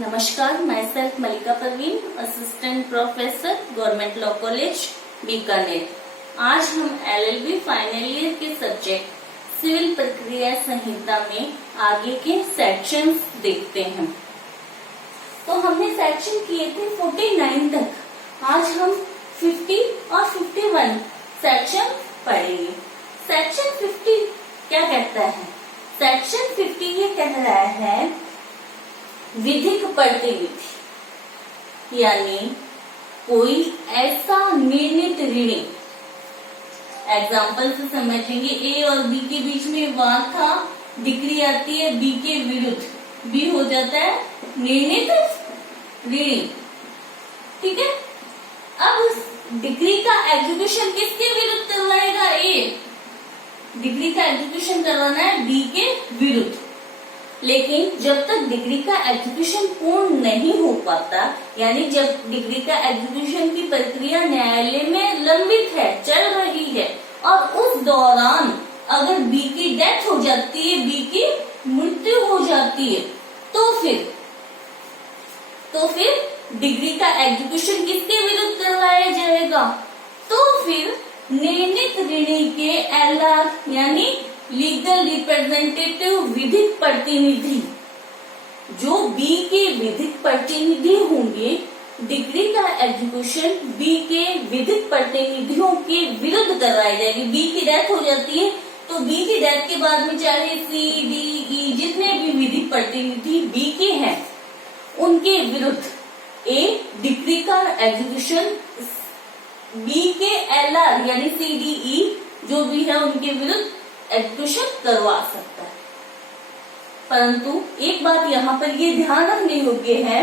नमस्कार, मैं self Malika Parveen, assistant professor, government law college Bikaner. आज हम एलएलबी फाइनल ईयर के सब्जेक्ट सिविल प्रक्रिया संहिता में आगे के सेक्शंस देखते हैं। तो हमने सेक्शन किए थे 49 तक। आज हम 50 और 51 सेक्शन पढ़ेंगे। सेक्शन 50 क्या कहता है? सेक्शन 50 ये कह रहा है विधिक प्रतिनिधि, यानी कोई ऐसा निर्णीत ऋणी। एग्जाम्पल से समझेंगे। ए और बी के बीच में वाद था, डिग्री आती है बी के विरुद्ध, बी हो जाता है निर्णीत ऋणी। ठीक है। अब उस डिग्री का एग्जीक्यूशन किसके विरुद्ध करवाएगा? ए। डिग्री का एग्जीक्यूशन करवाना है बी के विरुद्ध। लेकिन जब तक डिग्री का एग्जीक्यूशन पूर्ण नहीं हो पाता, यानी जब डिग्री का एग्जीक्यूशन की प्रक्रिया न्यायालय में लंबित है, चल रही है, और उस दौरान अगर बी की डेथ हो जाती है, बी की मृत्यु हो जाती है, तो फिर डिग्री का एग्जीक्यूशन किसके विरुद्ध करवाया जाएगा? तो फिर निर्णीत ऋणी के एलआर यानी लीगल रिप्रेजेंटेटिव विधिक प्रतिनिधि, जो बी के विधिक प्रतिनिधि होंगे, डिग्री का एग्जीक्यूशन बी के विधिक प्रतिनिधियों के विरुद्ध करवाई जाएगी। बी की डेथ हो जाती है तो बी की डेथ के बाद में चाहे सी डी ई जितने भी विधिक प्रतिनिधि बी के हैं, उनके विरुद्ध ए डिग्री का एग्जीक्यूशन बी के एलआर यानी सी डी ई जो भी है उनके विरुद्ध एग्जीक्यूशन करवा सकता है। परंतु एक बात यहाँ पर ये ध्यान रखने योग्य है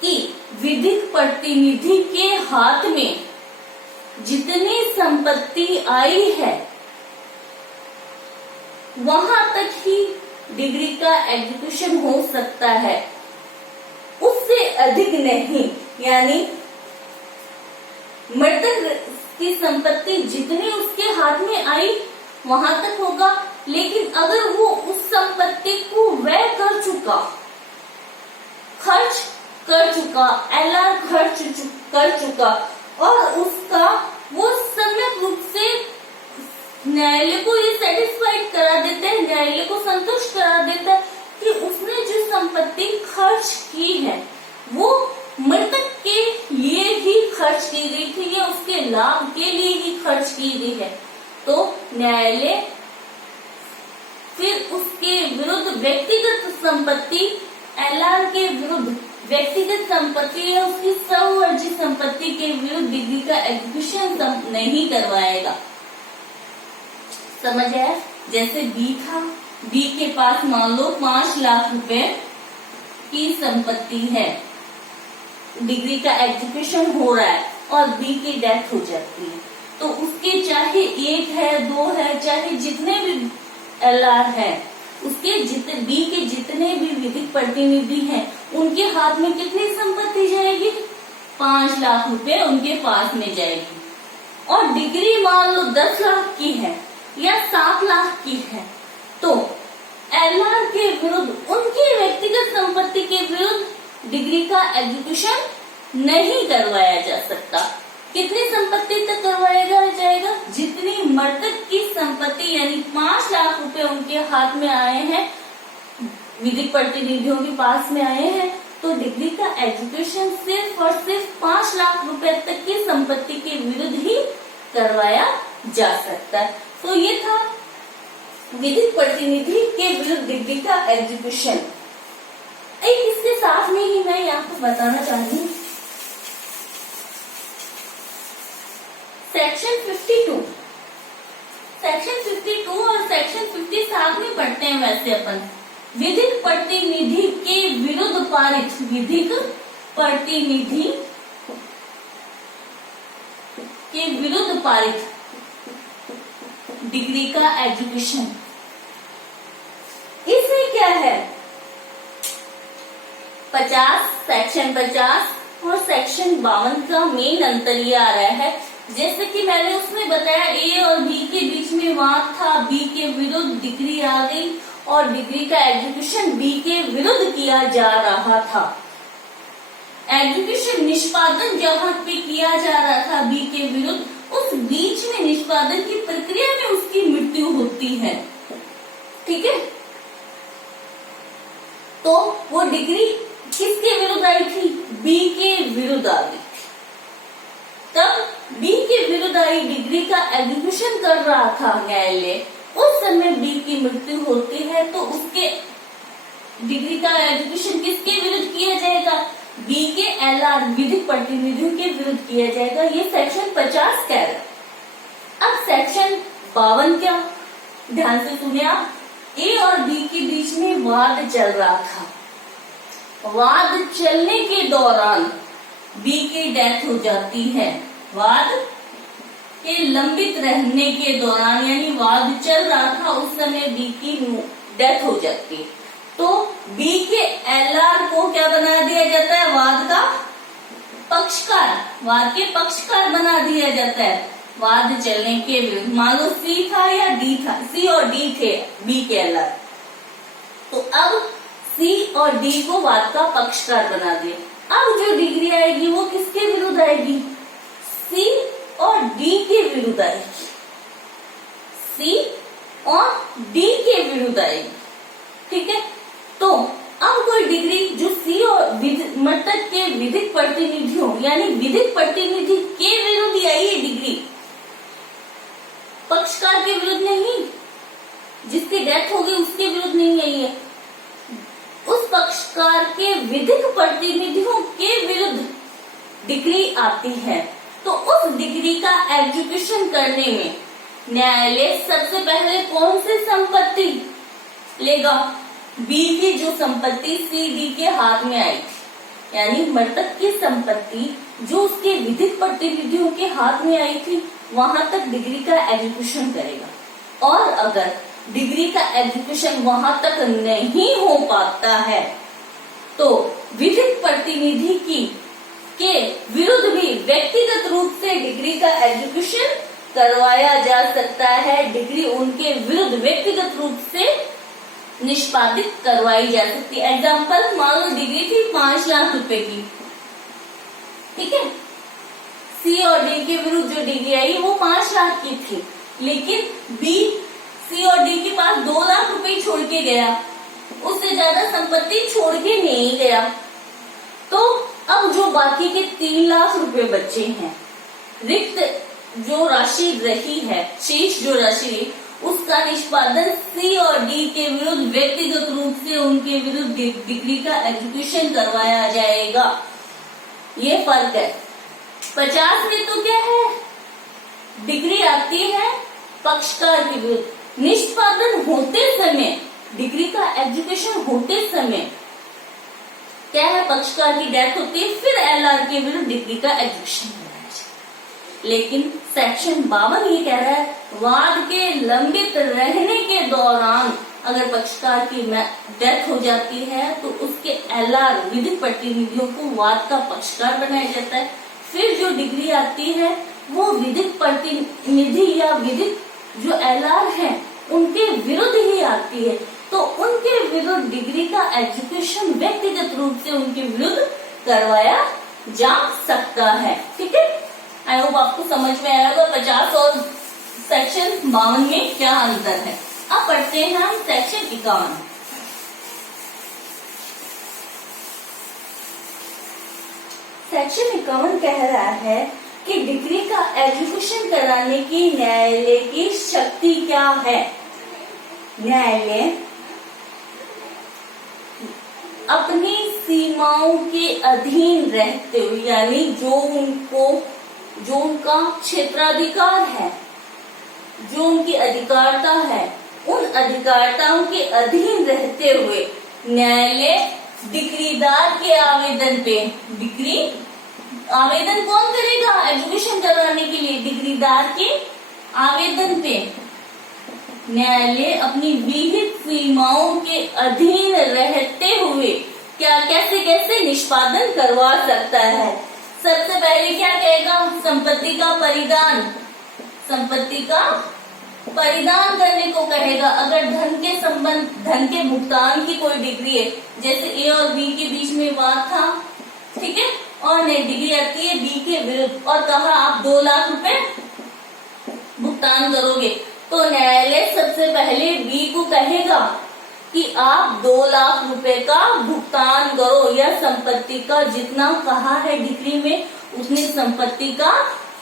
कि विधिक प्रतिनिधि के हाथ में जितनी संपत्ति आई है वहां तक ही डिग्री का एग्जीक्यूशन हो सकता है, उससे अधिक नहीं। यानी मृतक की संपत्ति जितनी उसके हाथ में आई वहां तक होगा, लेकिन अगर वो उस संपत्ति को व्यय कर चुका, खर्च कर चुका, एलआर खर्च कर चुका, और उसका वो सम्यक रूप से न्यायालय को ये सेटिस्फाइड करा देता है, न्यायालय को संतुष्ट करा देता है कि उसने जो संपत्ति खर्च की है वो मृतक के लिए ही खर्च की गई थी या उसके लाभ के लिए ही खर्च की गई है, तो न्यायालय फिर उसके विरुद्ध व्यक्तिगत संपत्ति, एलआर के विरुद्ध व्यक्तिगत संपत्ति या उसकी स्ववर्जित संपत्ति के विरुद्ध डिग्री का एग्जीक्यूशन नहीं करवाएगा। समझ आया? जैसे बी था, बी के पास मान लो 5 लाख रुपए की संपत्ति है, डिग्री का एग्जीक्यूशन हो रहा है और बी की डेथ हो जाती है, तो उसके चाहे 1 है 2 है, चाहे जितने भी एलआर है, उसके बी के जितने भी विधिक प्रतिनिधि हैं, उनके हाथ में कितनी संपत्ति जाएगी? 5 लाख रुपए उनके पास में जाएगी। और डिग्री मान लो 10 लाख की है या 7 लाख की है, तो एलआर के विरुद्ध, उनकी व्यक्तिगत संपत्ति के विरुद्ध डिग्री का एग्जीक्यूशन नहीं करवाया जा सकता। कितनी संपत्ति तक करवाया जाएगा? जितनी मृतक की संपत्ति यानी 5 लाख रुपए उनके हाथ में आए हैं, विधिक प्रतिनिधियों के पास में आए हैं, तो डिग्री का एग्जीक्यूशन सिर्फ और सिर्फ 5 लाख रुपए तक की संपत्ति के विरुद्ध ही करवाया जा सकता है। तो ये था विधिक प्रतिनिधि के विरुद्ध डिग्री का एग्जीक्यूशन। एक इसके साथ में ही मैं आपको बताना चाहती हूँ सेक्शन 52। सेक्शन 52 और सेक्शन 50 साथ में पढ़ते हैं वैसे अपन। विधिक प्रतिनिधि के विरुद्ध पारित, विधिक प्रतिनिधि के विरुद्ध पारित डिग्री का एग्जीक्यूशन। इसमें क्या है? 50 सेक्शन 50 और सेक्शन 52 का मेन अंतर ये आ रहा है जैसे कि मैंने उसमें बताया ए और बी के बीच में वाद था, बी के विरुद्ध डिग्री आ गई और डिग्री का एग्जीक्यूशन बी के विरुद्ध किया जा रहा था। एग्जीक्यूशन निष्पादन जहां पे किया जा रहा था बी के विरुद्ध, उस बीच में निष्पादन की प्रक्रिया में उसकी मृत्यु होती है। ठीक है, तो वो डिग्री किसके विरुद्ध आई थी? बी के विरुद्ध आ गई। तब बी के विरुद्ध आई डिग्री का एग्जीक्यूशन कर रहा था न्यायालय, उस समय बी की मृत्यु होती है, तो उसके डिग्री का एग्जीक्यूशन किसके विरुद्ध किया जाएगा? बी के एलआर विधिक प्रतिनिधियों के विरुद्ध किया जाएगा। ये सेक्शन 50 कह रहा है। अब सेक्शन 52 क्या? ध्यान से सुनिए आप। ए और बी के बीच में वाद चल रहा था। वाद चलने के दौरान बी की डेथ हो जाती है। वाद के लंबित रहने के दौरान, यानी वाद चल रहा था उस समय बी की डेथ हो जाती है, तो बी के एलआर को क्या बना दिया जाता है? वाद का पक्षकार, वाद के पक्षकार बना दिया जाता है वाद चलने के विरुद्ध। मान लो सी था या डी था, सी और डी थे बी के एलआर, तो अब सी और डी को वाद का पक्षकार बना दिया। अब जो डिग्री आएगी वो किसके विरुद्ध आएगी? सी और डी के विरुद्ध आएगी। सी और डी के विरुद्ध आएगी। ठीक है, तो अब कोई डिग्री जो सी और मृतक के विधिक प्रतिनिधियों, यानी विधिक प्रतिनिधि के विरुद्ध आई है डिग्री, पक्षकार के विरुद्ध नहीं, जिसकी डेथ हो गई उसके विरुद्ध नहीं आई है, उस पक्षकार के विधिक प्रतिनिधियों के विरुद्ध डिग्री आती है, तो उस डिग्री का एग्जीक्यूशन करने में न्यायालय सबसे पहले कौन सी संपत्ति लेगा? बी की जो संपत्ति सी डी के हाथ में आई थी, यानी मृतक की संपत्ति जो उसके विधिक प्रतिनिधियों के हाथ में आई थी, वहां तक डिग्री का एग्जीक्यूशन करेगा। और अगर डिग्री का एग्जीक्यूशन वहां तक नहीं हो पाता है, तो विधिक प्रतिनिधि की के विरुद्ध भी व्यक्तिगत रूप से डिग्री का एग्जीक्यूशन करवाया जा सकता है। डिग्री उनके विरुद्ध व्यक्तिगत रूप से निष्पादित करवाई जा सकती है। एग्जाम्पल, मान लो डिग्री थी 5 लाख रुपए की, ठीक है, सी और डी के विरुद्ध जो डिग्री आई वो 5 लाख की थी, लेकिन बी सी और डी के पास 2 लाख रुपए छोड़ के गया, उससे ज्यादा संपत्ति छोड़ के नहीं गया, तो अब जो बाकी के 3 लाख रुपए बचे हैं, रिक्त जो राशि रही है, शेष जो राशि, उसका निष्पादन सी और डी के विरुद्ध व्यक्तिगत रूप से उनके विरुद्ध डिग्री का एग्जीक्यूशन करवाया जाएगा। ये फर्क है। 50 में तो क्या है? डिग्री आती है पक्षकार के विरुद्ध, निष्पादन होते समय, डिग्री का एग्जीक्यूशन होते समय क्या है? पक्षकार की डेथ होती है, फिर एलआर के विरुद्ध डिग्री का एग्जीक्यूशन कराया जाए। लेकिन सेक्शन 52 ये कह रहा है, वाद के लंबित रहने के दौरान अगर पक्षकार की डेथ हो जाती है, तो उसके एलआर विधिक प्रतिनिधियों को वाद का पक्षकार बनाया जाता है। फिर जो डिग्री आती है वो विधिक प्रतिनिधि या विधिक जो एलआर है उनके विरुद्ध ही आती है, तो उनके विरुद्ध डिग्री का एग्जीक्यूशन व्यक्तिगत रूप से उनके विरुद्ध करवाया जा सकता है। ठीक है, आई होप आपको समझ में आया होगा 50 और सेक्शन 52 में क्या अंतर है। अब पढ़ते हैं हम सेक्शन 51। सेक्शन 51 कह रहा है कि डिग्री का एग्जीक्यूशन कराने की न्यायालय की शक्ति क्या है। न्यायालय अपनी सीमाओं के अधीन रहते हुए, यानी जो उनका क्षेत्राधिकार है, जो उनकी अधिकारता है, उन अधिकारताओं के अधीन रहते हुए न्यायालय डिग्रीदार के आवेदन पे, डिग्री आवेदन कौन करेगा एजुकेशन करवाने के लिए? डिग्रीदार के आवेदन पे न्यायालय अपनी विहित सीमाओं के अधीन रहते हुए क्या कैसे निष्पादन करवा सकता है। सबसे पहले क्या कहेगा? संपत्ति का परिदान, संपत्ति का परिदान करने को कहेगा। अगर धन के भुगतान की कोई डिग्री है, जैसे ए और बी के बीच में वाद था, ठीक है, और नई डिग्री आती है बी के विरुद्ध और कहा आप 2 लाख रुपए भुगतान करोगे, तो न्यायालय सबसे पहले बी को कहेगा कि आप 2 लाख रुपए का भुगतान करो, या संपत्ति का जितना कहा है डिग्री में उतनी संपत्ति का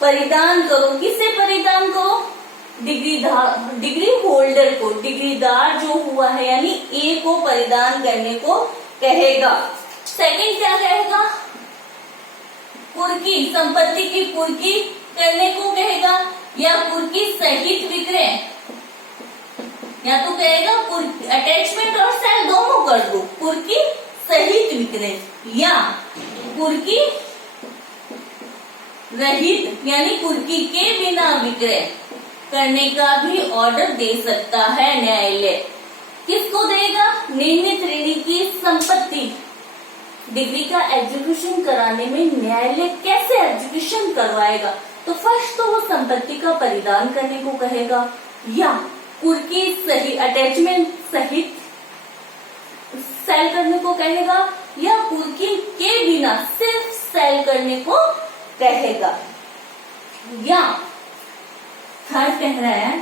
परिदान करो। किसे परिदान करो? डिग्री होल्डर को, डिग्रीदार जो हुआ है यानी ए को परिदान करने को कहेगा। सेकंड क्या कहेगा? कुर्की, संपत्ति की कुर्की करने को कहेगा, या कुर्की सहित विक्रय, या तो कहेगा अटैचमेंट और सेल दोनों कर दो, कुर्की सहित विक्रय, या कुर्की रहित यानी कुर्की के बिना विक्रय करने का भी ऑर्डर दे सकता है न्यायालय। किसको देगा? निर्णित ऋणी की संपत्ति। डिग्री का एग्जीक्यूशन कराने में न्यायालय कैसे एग्जीक्यूशन करवाएगा? तो फर्स्ट तो वो संपत्ति का परिदान करने को कहेगा, या कुर्की सही अटैचमेंट सहित सेल करने को कहेगा, या कुर्की के बिना सिर्फ सेल करने को कहेगा। या थर्ड कह रहा है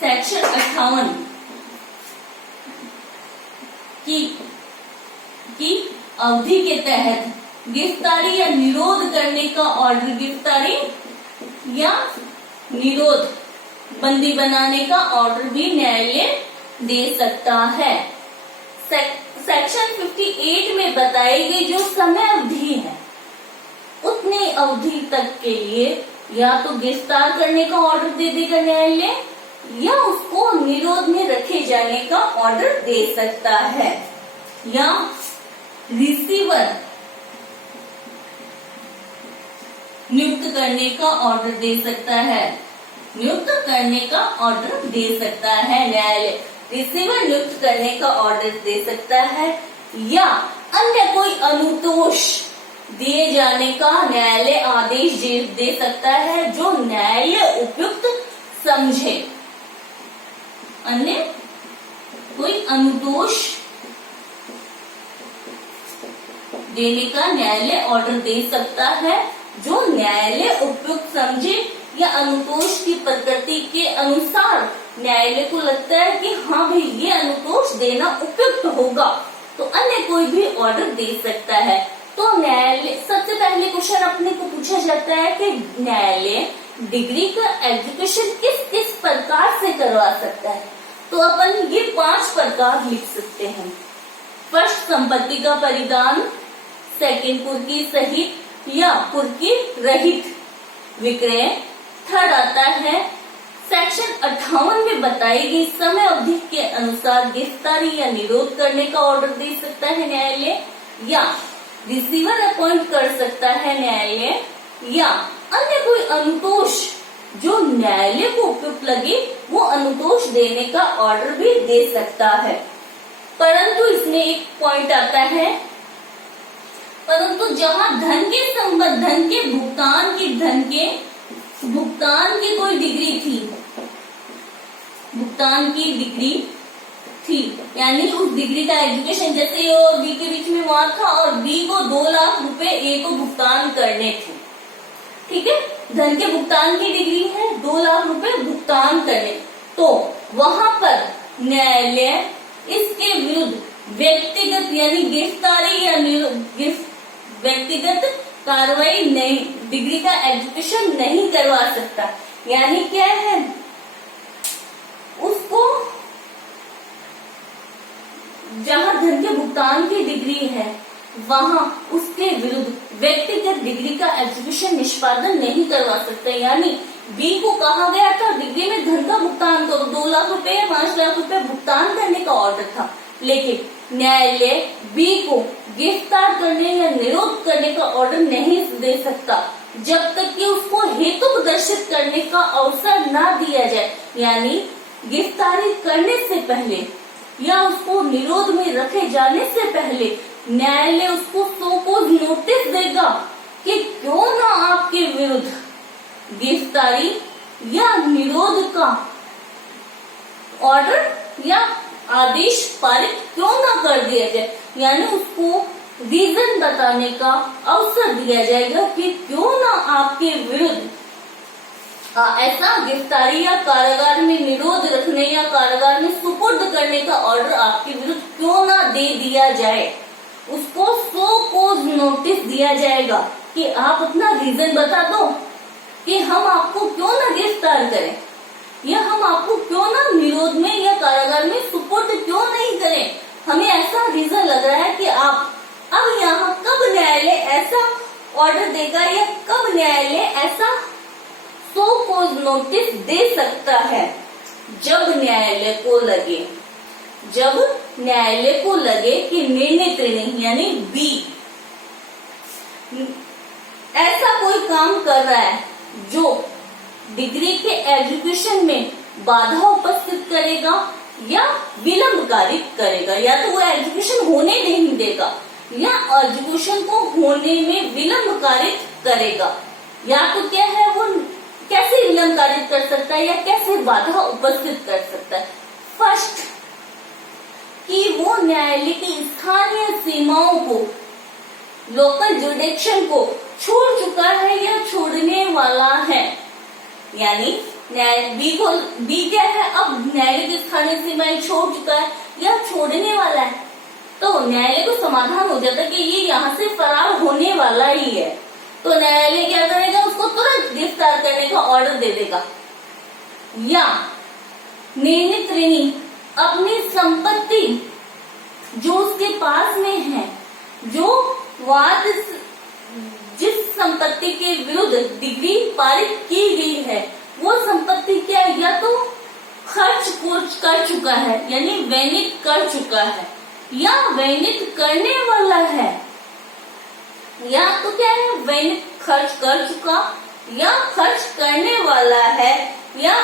सेक्शन 58 की अवधि के तहत गिरफ्तारी या निरोध करने का ऑर्डर, गिरफ्तारी या निरोध, बंदी बनाने का ऑर्डर भी न्यायालय दे सकता है। सेक्शन 58 में बताई गई जो समय अवधि है उतनी अवधि तक के लिए या तो गिरफ्तार करने का ऑर्डर दे देगा न्यायालय, या उसको निरोध में रखे जाने का ऑर्डर दे सकता है, या रिसीवर नियुक्त करने का ऑर्डर दे सकता है, नियुक्त करने का ऑर्डर दे सकता है न्यायालय। रिसीवर नियुक्त करने का ऑर्डर दे सकता है, या अन्य कोई अनुतोष दिए जाने का न्यायालय आदेश दे सकता है जो न्यायालय उपयुक्त समझे। अन्य कोई अनुतोष देने का न्यायालय ऑर्डर दे सकता है जो न्यायालय उपयुक्त समझे, या अनुतोष की प्रकृति के अनुसार न्यायालय को लगता है कि हाँ भाई ये अनुतोष देना उपयुक्त होगा, तो अन्य कोई भी ऑर्डर दे सकता है। तो न्यायालय, सबसे पहले क्वेश्चन अपने को पूछा जाता है कि न्यायालय डिग्री का एग्जीक्यूशन किस किस प्रकार से करवा सकता है। तो अपन ये 5 प्रकार लिख सकते हैं। फर्स्ट, संपत्ति का परिदान। सेकंड, कुर्की सहित या कुर्की रहित विक्रय। थर्ड आता है सेक्शन 58 में बताई गई समय अवधि के अनुसार गिरफ्तारी या निरोध करने का ऑर्डर दे सकता है न्यायालय, या रिसीवर अपॉइंट कर सकता है न्यायालय, या अन्य कोई अनुतोष जो न्यायालय को उपयुक्त लगे वो अनुतोष देने का ऑर्डर भी दे सकता है। परंतु इसमें एक पॉइंट आता है, परंतु जहां धन के भुगतान की कोई डिग्री थी, भुगतान की डिग्री थी, यानी उस डिग्री का एग्जीक्यूशन, जैसे ए और बी के बीच में वाद था और बी को 2 लाख रुपए ए को भुगतान करने थे, ठीक है, धन के भुगतान की डिग्री है 2 लाख रुपए भुगतान करने, तो वहां पर न्यायालय इसके विरुद्ध व्यक्तिगत यानी गिरफ्तारी या व्यक्तिगत कार्रवाई नहीं, डिग्री का एग्जीक्यूशन नहीं करवा सकता। यानी क्या है, उसको जहां धन के भुगतान की डिग्री है वहां उसके विरुद्ध व्यक्तिगत डिग्री का एग्जीक्यूशन निष्पादन नहीं करवा सकता। यानी बी को कहा गया था डिग्री में धन का भुगतान करो, 2 लाख रुपए या 5 लाख रुपए भुगतान करने का ऑर्डर था, लेकिन न्यायालय बी को गिरफ्तार करने या निरोध करने का ऑर्डर नहीं दे सकता जब तक कि उसको हेतु प्रदर्शित करने का अवसर ना दिया जाए। यानी गिरफ्तारी करने से पहले या उसको निरोध में रखे जाने से पहले न्यायालय उसको सो को नोटिस देगा कि क्यों ना आपके विरुद्ध गिरफ्तारी या निरोध का ऑर्डर या आदेश पारित क्यों ना कर दिया जाए, यानी उसको रीजन बताने का अवसर दिया जाएगा कि क्यों ना आपके विरुद्ध ऐसा गिरफ्तारी या कारागार में निरोध रखने या कारागार में सुपुर्द करने का ऑर्डर आपके विरुद्ध क्यों ना दे दिया जाए। उसको सो कोज नोटिस दिया जाएगा कि आप अपना रीजन बता दो कि हम आपको क्यों ना गिरफ्तार करें या हम आपको क्यों ना निरोध में या कारागार में सुपुर्द क्यों नहीं करें। हमें ऐसा रीजन लग रहा है कि आप अब यहाँ कब न्यायालय ऐसा ऑर्डर देगा या कब न्यायालय ऐसा सो कोज नोटिस दे सकता है, जब न्यायालय को लगे कि निर्णित नहीं यानी बी ऐसा कोई काम कर रहा है जो डिग्री के एजुकेशन में बाधा उपस्थित करेगा या विलंबकारित करेगा, या तो वो एजुकेशन होने नहीं देगा या एजुकेशन को होने में विलंबकारित करेगा, या तो क्या है वो कैसे विलंबकारित कर सकता है या कैसे बाधा उपस्थित कर सकता है। फर्स्ट, कि वो न्यायालय की स्थानीय सीमाओं को, लोकल जुडिक्शन को छोड़ चुका है या छोड़ने वाला है, यानी बी क्या है, अब न्यायालय की स्थानीय सीमाएं छोड़ चुका है या छोड़ने वाला है, तो न्यायालय को समाधान हो जाता है कि ये यहाँ से फरार होने वाला ही है, तो न्यायालय क्या करेगा, उसको तुरंत गिरफ्तार करने का ऑर्डर दे देगा। या निर्णित ऋणी अपनी संपत्ति जो उसके पास में है, जो वाद जिस संपत्ति के विरुद्ध डिग्री पारित की गई है, वो संपत्ति क्या है, या तो खर्च कर चुका है यानी वैनित कर चुका है, या वैनित करने वाला है, या तो क्या है वैनित खर्च कर चुका या खर्च करने वाला है, या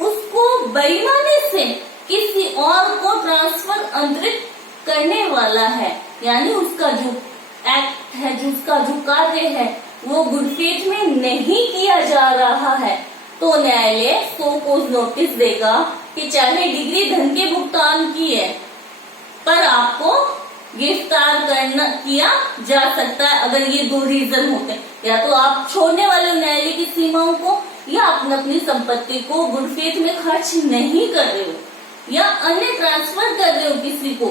उसको बेईमानी से किसी और को ट्रांसफर अंतरित करने वाला है, यानी उसका जो एक्ट है, जो उसका जो कार्य है वो गुड फेथ में नहीं किया जा रहा है, तो न्यायालय सो कोज नोटिस देगा कि चाहे डिग्री धन के भुगतान की है पर आपको गिरफ्तार किया जा सकता है अगर ये दो रीजन होते हैं, या तो आप छोड़ने वाले न्यायालय की सीमाओं को या अपनी संपत्ति को गुड फेथ में खर्च नहीं कर रहे हो या अन्य ट्रांसफर कर रहे हो किसी को,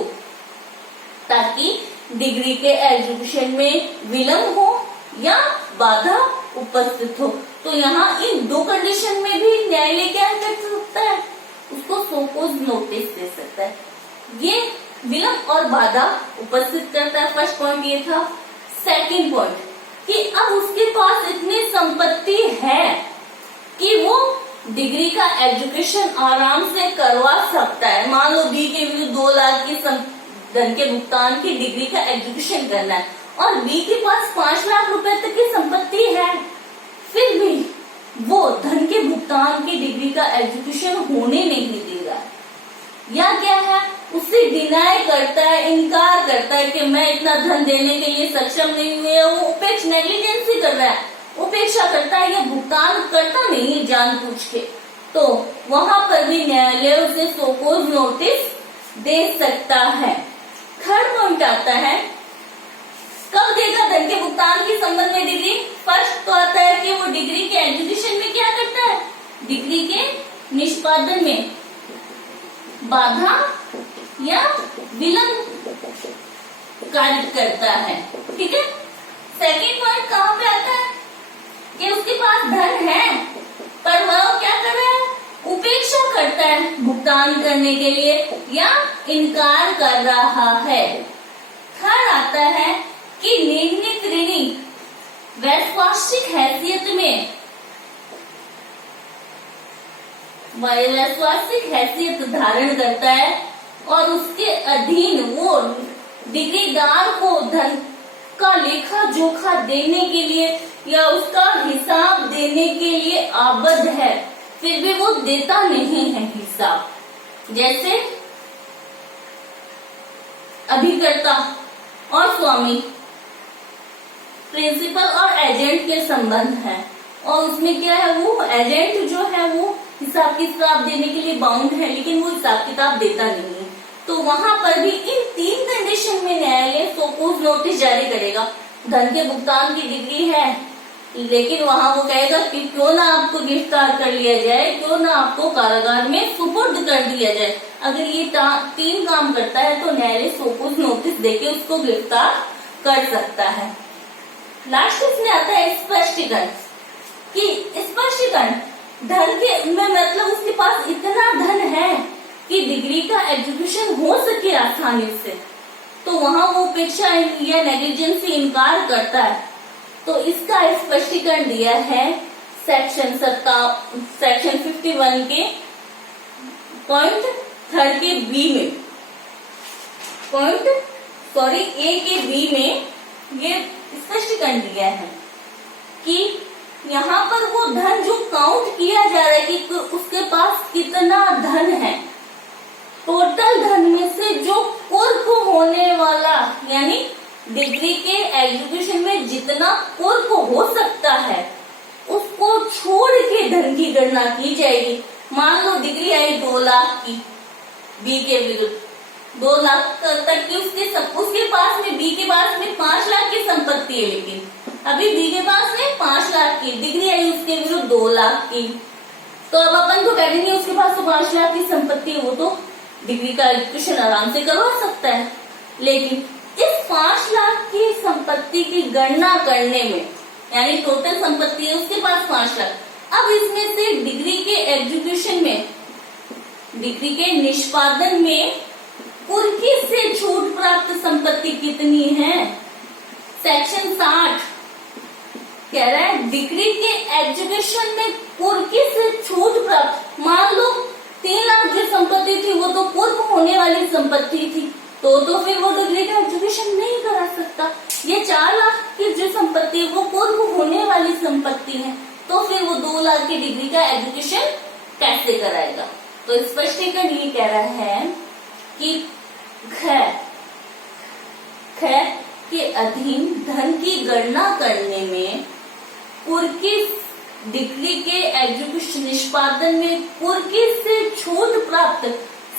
ताकि डिग्री के एजुकेशन में विलंब हो या बाधा उपस्थित हो। तो यहाँ इन दो कंडीशन में भी न्यायालय क्या कर सकता है, उसको सो कोज नोटिस दे सकता है। ये विलंब और बाधा उपस्थित करता है, फर्स्ट पॉइंट ये था। सेकंड पॉइंट कि अब उसके पास इतनी संपत्ति है कि वो डिग्री का एजुकेशन आराम से करवा सकता है। मान लो बी के विरुद्ध 2 लाख की धन के भुगतान की डिग्री का एजुकेशन करना है और बी के पास 5 लाख रुपए तक की संपत्ति है, फिर भी वो धन के भुगतान की डिग्री का एजुकेशन होने नहीं दे रहा है, या क्या है उससे डिनाई करता है, इनकार करता है कि मैं इतना धन देने के लिए सक्षम नहीं हुआ, वो उपेक्षा नेग्लिजेंसी कर रहा है, उपेक्षा करता है या भुगतान करता नहीं है जानबूझ के, तो वहां पर भी न्यायालय उसे सो कोज नोटिस दे सकता है। थर्ड पॉइंट आता है कब देगा धन के भुगतान के संबंध में डिग्री। फर्स्ट तो आता है कि वो डिग्री के एजुकेशन में क्या करता है, डिग्री के निष्पादन में बाधा या विलंब कार्य करता है, ठीक है। सेकेंड पॉइंट कहाँ पे आता है कि उसके पास धन है पर वह क्या कर रहा है, उपेक्षा करता है भुगतान करने के लिए या इनकार कर रहा है। थर्ड आता है कि निर्णित ऋणी वैश्वासिक हैसियत में वैश्वासिक हैसियत धारण करता है और उसके अधीन वो डिग्रीदार को धन का लेखा जोखा देने के लिए या उसका हिसाब देने के लिए आबद्ध है, फिर भी वो देता नहीं है हिसाब। जैसे अभिकर्ता और स्वामी, प्रिंसिपल और एजेंट के संबंध है और उसमें क्या है, वो एजेंट जो है वो हिसाब किताब देने के लिए बाउंड है, लेकिन वो हिसाब किताब देता नहीं है। तो वहां पर भी इन 3 कंडीशन में न्यायालय शोकॉज नोटिस जारी करेगा। धन के भुगतान की डिग्री है, लेकिन वहां वो कहेगा कि क्यों ना आपको गिरफ्तार कर लिया जाए, क्यों ना आपको कारागार में सुपुर्द कर दिया जाए। अगर ये 3 काम करता है तो न्यायालय शोकॉज नोटिस देके उसको गिरफ्तार कर सकता है। लास्ट इसमें आता है स्पष्टीकरण, कि स्पष्टीकरण धन के में मतलब उसके पास इतना धन है कि डिग्री का एग्जीक्यूशन हो सके आसानी से, तो वहां वो उपेक्षा या नेग्लिजेंस से इनकार करता है। तो इसका स्पष्टीकरण दिया है सेक्शन 51 के पॉइंट 3 के बी में, ए के बी में ये स्पष्टीकरण दिया है कि यहाँ पर वो धन जो काउंट किया जा रहा है कि उसके पास कितना धन है, टोटल धन में से जो कुर्क होने वाला, यानी डिग्री के एग्जीक्यूशन में जितना कुर्क हो सकता है उसको छोड़ के धन की गणना की जाएगी। मान लो डिग्री आई 2 लाख की बी के विरुद्ध, 2 लाख तक की उसके पास में, बी के पास में 5 लाख की संपत्ति है, लेकिन अभी बी के पास में 5 लाख की डिग्री आई उसके विरुद्ध 2 लाख की। तो अब अपन को कह देंगे उसके पास तो 5 लाख की संपत्ति है, वो तो डिग्री का एग्जीक्यूशन आराम से करवा सकता है। लेकिन इस 5 लाख की संपत्ति की गणना करने में, यानी टोटल संपत्ति है उसके पास 5 लाख, अब इसमें से डिग्री के एग्जीक्यूशन में, डिग्री के निष्पादन में कुर्की से छूट प्राप्त संपत्ति कितनी है। सेक्शन 60 कह रहा है डिग्री के एग्जीक्यूशन में कुर्की से छूट प्राप्त, मान लो 3 लाख जो संपत्ति थी वो तो पूर्व होने वाली संपत्ति थी, तो फिर वो डिग्री का एग्जीक्यूशन नहीं करा सकता। ये 4 लाख की जो संपत्ति है वो पूर्व होने वाली संपत्ति है, तो फिर वो 2 लाख की डिग्री का एग्जीक्यूशन कैसे कराएगा। तो स्पष्टीकरण ये कह रहा है कि ख के अधीन धन की गणना करने में कुर्की, डिग्री के एग्जीक्यूशन निष्पादन में कुर्की से छूट प्राप्त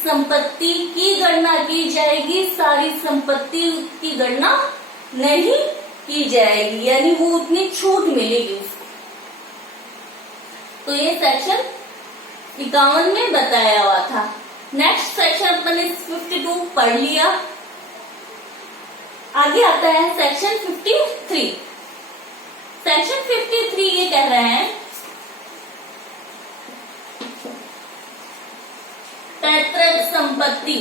संपत्ति की गणना की जाएगी, सारी संपत्ति की गणना नहीं की जाएगी, यानी वो उतनी छूट मिलेगी उसको। तो ये सेक्शन 51 में बताया हुआ था। नेक्स्ट सेक्शन अपन ने 52 पढ़ लिया। आगे आता है सेक्शन 53। सेक्शन 53 ये कह रहे हैं पैतृक संपत्ति।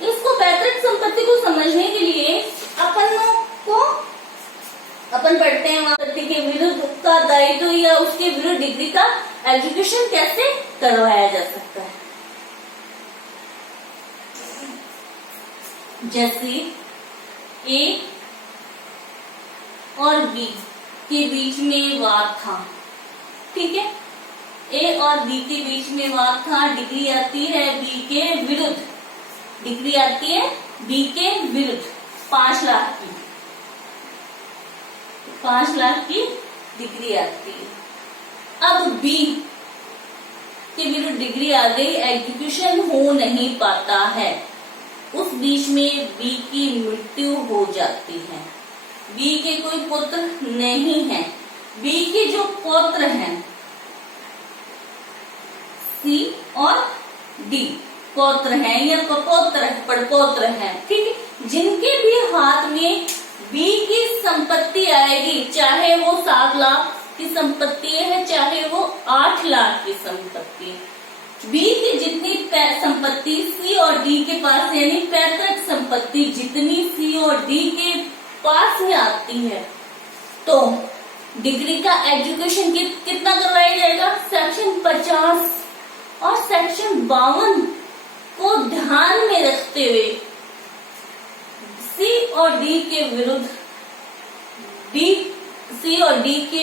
इसको पैतृक संपत्ति को समझने के लिए अपन पढ़ते हैं संपत्ति के विरुद्ध का दायित्व या उसके विरुद्ध डिग्री का एग्जीक्यूशन कैसे करवाया जा सकता है। जैसे ए और बी के बीच में वाद था, ठीक है, ए और बी के बीच में वाद था, डिग्री आती है बी के विरुद्ध, डिग्री आती है बी के विरुद्ध 5 लाख की, 5 लाख की डिग्री आती है। अब बी के विरुद्ध डिग्री आ गई, एग्जीक्यूशन हो नहीं पाता है, उस बीच में बी की मृत्यु हो जाती है। बी के कोई पुत्र नहीं है, बी के जो पौत्र हैं सी और डी पौत्र हैं या पड़पौत्र हैं, ठीक है, जिनके भी हाथ में बी की संपत्ति आएगी, चाहे वो 7 लाख की संपत्ति है चाहे वो 8 लाख की संपत्ति है, बी की जितनी संपत्ति सी और डी के पास, यानी पैतृक संपत्ति जितनी सी और डी के पास में आती है, तो डिग्री का एजुकेशन कितना करवाया जाएगा। सेक्शन 50 और सेक्शन 52 को ध्यान में रखते हुए सी और डी के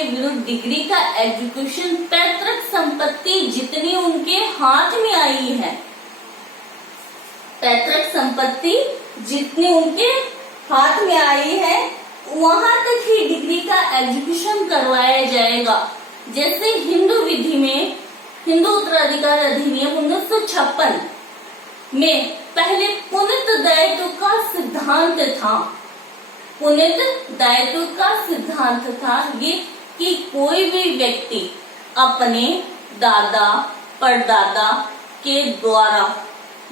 विरुद्ध डिग्री का एजुकेशन पैतृक संपत्ति जितनी उनके हाथ में आई है, पैतृक संपत्ति जितनी उनके हाथ में आई है वहां तक ही डिग्री का एग्जीक्यूशन करवाया जाएगा। जैसे हिंदू विधि में हिंदू उत्तराधिकार अधिनियम 1956 में पहले पुनित दायित्व का सिद्धांत था। पुनित दायित्व का सिद्धांत था ये कि कोई भी व्यक्ति अपने दादा परदादा के द्वारा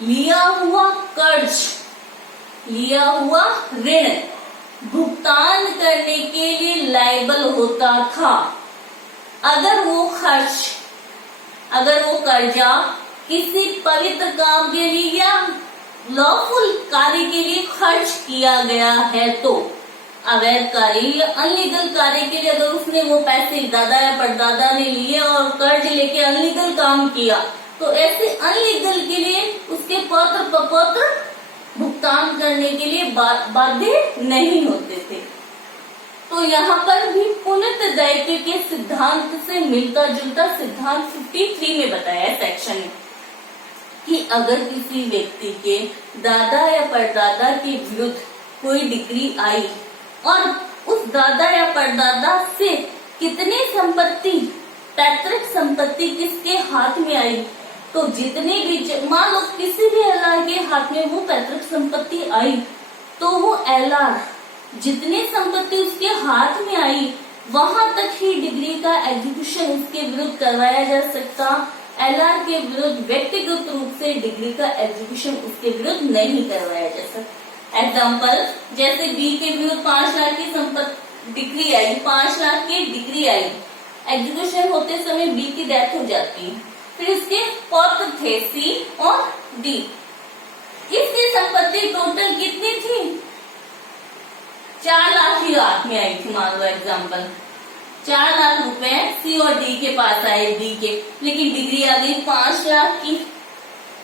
लिया हुआ कर्ज, लिया हुआ ऋण भुगतान करने के लिए लायबल होता था। अगर वो कर्जा किसी पवित्र काम के लिए या लॉफुल कार्य के लिए खर्च किया गया है तो अवैध कार्य या अनलीगल कार्य के लिए अगर उसने वो पैसे दादा या परदादा ने लिए और कर्ज लेके अनलीगल काम किया तो ऐसे अनलीगल के लिए उसके पौत्र प्रपौत्र भुगतान करने के लिए बाध्य नहीं होते थे। तो यहाँ पर भी पुनित दायित्व के सिद्धांत से मिलता जुलता सिद्धांत 53 में बताया है सेक्शन में कि अगर किसी व्यक्ति के दादा या परदादा के विरुद्ध कोई डिग्री आई और उस दादा या परदादा से कितनी संपत्ति, पैतृक संपत्ति किसके हाथ में आई, तो जितने भी मान लो किसी भी एलआर के हाथ में वो पैतृक संपत्ति आई तो वो एलआर जितनी संपत्ति उसके हाथ में आई वहां तक ही डिग्री का एग्जीक्यूशन उसके विरुद्ध करवाया जा सकता। एलआर के विरुद्ध व्यक्तिगत रूप से डिग्री का एग्जीक्यूशन उसके विरुद्ध नहीं करवाया जा सकता। एग्जाम्पल, जैसे बी के विरुद्ध 5 लाख की संपत्ति डिग्री आई, 5 लाख की डिग्री आई, एग्जीक्यूशन होते समय बी की डेथ हो जाती है, फिर इसके पौत्र थे सी और डी। इसकी संपत्ति टोटल कितनी थी? 4 लाख ही हाथ में आई थी, मान लो एग्जाम्पल 4 लाख रुपए सी और डी के पास आए, डी के, लेकिन डिग्री आ गई 5 लाख की।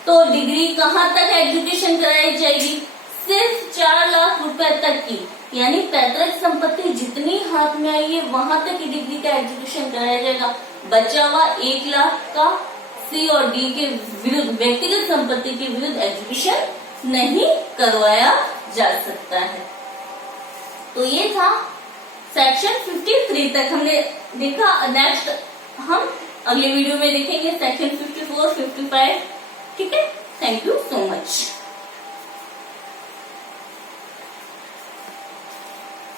तो डिग्री कहाँ तक एग्जीक्यूशन कराई जाएगी? सिर्फ 4 लाख रुपए तक की, यानी पैतृक संपत्ति जितनी हाथ में आई है वहां तक की डिग्री का एग्जीक्यूशन कराया जाएगा। बचा हुआ 1 लाख का सी और डी के विरुद्ध व्यक्तिगत संपत्ति के विरुद्ध एग्जीक्यूशन नहीं करवाया जा सकता है। तो ये था सेक्शन 53 तक हमने देखा। नेक्स्ट हम अगले वीडियो में देखेंगे सेक्शन 54, 55। ठीक है, थैंक यू सो मच।